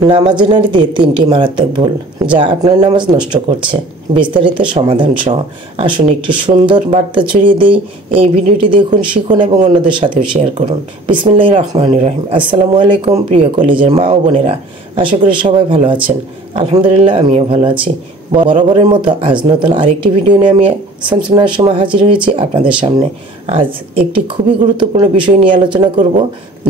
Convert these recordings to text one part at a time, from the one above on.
নামাজে নারীদের তিনটি মারাত্মক ভুল যা আপনার নামাজ নষ্ট করছে। বিস্তারিত সমাধান সহ আসুন একটি সুন্দর বার্তা ছড়িয়ে দেই। এই ভিডিওটি দেখুন, শিখুন এবং অন্যদের সাথেও শেয়ার করুন। বিসমিল্লাহির রহমানির রহিম। আসসালামু আলাইকুম প্রিয় কলেজের মা ও বোনেরা, আশা করি সবাই ভালো আছেন। আলহামদুলিল্লাহ, আমিও ভালো আছি। বরাবরের মতো আজ নতুন আরেকটি ভিডিও নিয়ে আমি শামসুন্নাহার সময় হাজির হয়েছি আপনাদের সামনে। আজ একটি খুবই গুরুত্বপূর্ণ বিষয় নিয়ে আলোচনা করব,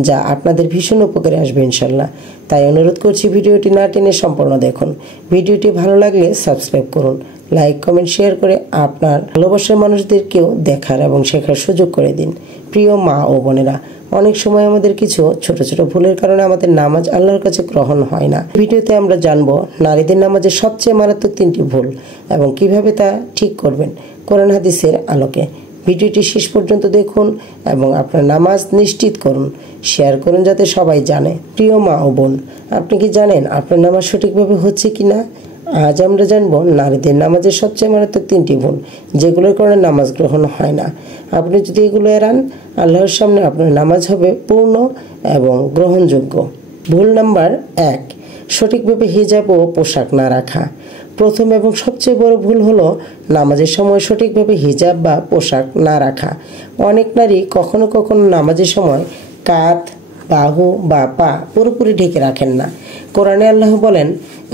যা আপনাদের ভীষণ উপকারে আসবে ইনশাল্লাহ। তাই অনুরোধ করছি ভিডিওটি না টেনে সম্পূর্ণ দেখুন। ভিডিওটি ভালো লাগলে সাবস্ক্রাইব করুন, লাইক কমেন্ট শেয়ার করে আপনার ভালোবাসার মানুষদেরকেও দেখার এবং শেখার সুযোগ করে দিন। প্রিয় মা ও বোনেরা, অনেক সময় আমাদের কিছু ছোট ছোট ভুলের কারণে আমাদের নামাজ আল্লাহর কাছে গ্রহণ হয় না। ভিডিওতে আমরা জানবো নারীদের নামাজের সবচেয়ে মারাত্মক তিনটি ভুল এবং কিভাবে তা ঠিক করবেন কোরআন হাদিসের আলোকে। ভিডিওটি শেষ পর্যন্ত দেখুন এবং আপনার নামাজ নিশ্চিত করুন, শেয়ার করুন যাতে সবাই জানে। প্রিয় মা ও বোন, আপনি কি জানেন আপনার নামাজ সঠিকভাবে হচ্ছে কিনা? আজ আমরা জানবো নারীদের নামাজের সবচেয়ে মারাত্মক তিনটি ভুল যেগুলোর কারণে নামাজ গ্রহণ হয় না। আপনি যদি এগুলো এড়ান, আল্লাহর সামনে আপনার নামাজ হবে পূর্ণ এবং গ্রহণযোগ্য। ভুল নাম্বার 1, সঠিকভাবে হিজাব ও পোশাক না রাখা। প্রথম এবং সবচেয়ে বড় ভুল হলো নামাজের সময় সঠিকভাবে হিজাব বা পোশাক না রাখা। অনেক নারী কখনো কখনো নামাজের সময় কাঁধ, বাহু বা পা পুরোপুরি ঢেকে রাখেন না। কোরআনে আল্লাহ বলেন,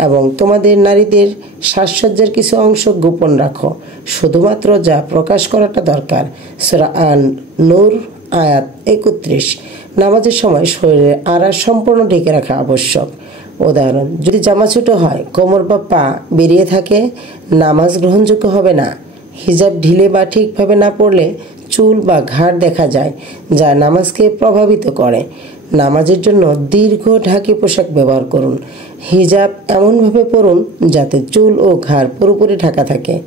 এবং তোমাদের নারীদের সাজসজ্জার কিছু অংশ গোপন রাখো, শুধুমাত্র যা প্রকাশ করাটা দরকার। সূরা আন-নূর আয়াত 31। নামাজের সময় শরীরের আড়া সম্পূর্ণ ঢেকে রাখা আবশ্যক। উদাহরণ, যদি জামা ছোট হয়, কোমর বা পা বেরিয়ে থাকে, নামাজ গ্রহণযোগ্য হবে না। হিজাব ঢিলে বা ঠিকভাবে না পড়লে চুল বা ঘাড় দেখা যায়, যা নামাজকে প্রভাবিত করে। নামাজের জন্য দীর্ঘ ঢাকি পোশাক ব্যবহার করুন। হিজাব এমনভাবে পরুন যাতে চুল ও ঘাড় পুরোপুরি ঢাকা থাকে।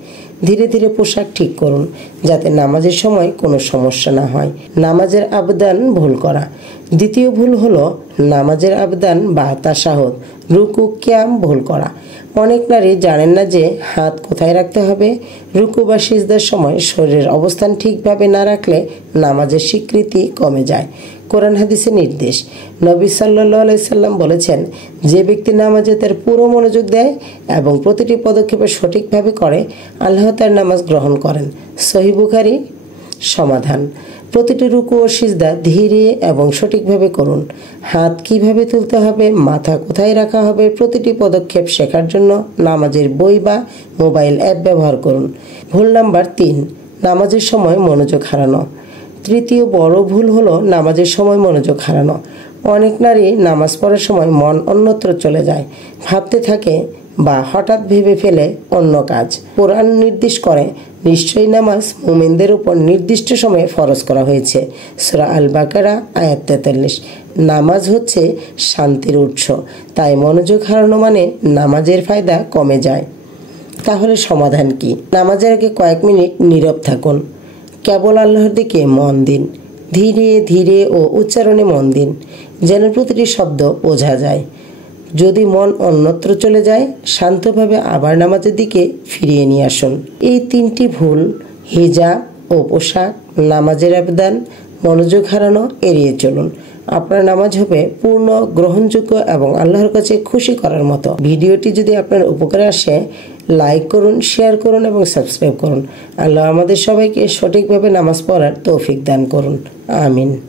ধীরে ধীরে পোশাক ঠিক করুন যাতে নামাজের সময় কোনো সমস্যা না হয়। নামাজের আবদান ভুল করা। দ্বিতীয় ভুল হলো নামাজের আবদান বা তাশাহুদ, রুকু, কিয়াম ভুল করা। অনেক নারী জানেন না যে হাত কোথায় রাখতে হবে। রুকু বা সিজদার সময় শরীরের অবস্থান ঠিকভাবে না রাখলে নামাজের স্বীকৃতি কমে যায়। কোরআন হাদিসের নির্দেশ, নবী সাল্লাল্লাহু আলাইহি সাল্লাম বলেছেন, যে ব্যক্তি নামাজে তার পুরো মনোযোগ দেয় এবং প্রতিটি পদক্ষেপে সঠিকভাবে করে, আল্লাহ তার নামাজ গ্রহণ করেন। সহিহ বুখারী। সমাধান, প্রতিটি রুকু ও সিজদা ধীরে এবং সঠিকভাবে করুন। হাত কিভাবে তুলতে হবে, মাথা কোথায় রাখা হবে, প্রতিটি পদক্ষেপ শেখার জন্য নামাজের বই বা মোবাইল অ্যাপ ব্যবহার করুন। ভুল নাম্বার 3, নামাজের সময় মনোযোগ হারানো। তৃতীয় বড় ভুল হলো নামাজের সময় মনোযোগ হারানো। অনেক নারী নামাজ পড়ার সময় মন অন্যত্র চলে যায়, ভাবতে থাকে বা হঠাৎ ভেবে ফেলে অন্য কাজ। কোরআন নির্দেশ করে, নিশ্চয়ই নামাজ মুমিনদের উপর নির্দিষ্ট সময়ে ফরজ করা হয়েছে। সূরা আল-বাকারা আয়াত 43। নামাজ হচ্ছে শান্তির উৎস, তাই মনোযোগ হারানো মানে নামাজের ফায়দা কমে যায়। তাহলে সমাধান কি? নামাজের আগে কয়েক মিনিট নীরব থাকুন, কেবল আল্লাহর দিকে মন দিন। ধীরে ধীরে ও উচ্চারণে মন দিন, যেন প্রতিটি শব্দ বোঝা যায়। যদি মন অন্যত্র চলে যায়, শান্তভাবে আবার নামাজের দিকে ফিরিয়ে নিয়ে আসুন। এই তিনটি ভুল, হিজাব ও পোশাক, নামাজের আবদান, মনোযোগ হারানো এড়িয়ে চলুন। আপনার নামাজ হবে পূর্ণ, গ্রহণযোগ্য এবং আল্লাহর কাছে খুশি করার মতো। ভিডিওটি যদি আপনার উপকারে আসে, লাইক করুন, শেয়ার করুন এবং সাবস্ক্রাইব করুন। আল্লাহ আমাদের সবাইকে সঠিকভাবে নামাজ পড়ার তৌফিক দান করুন। আমিন।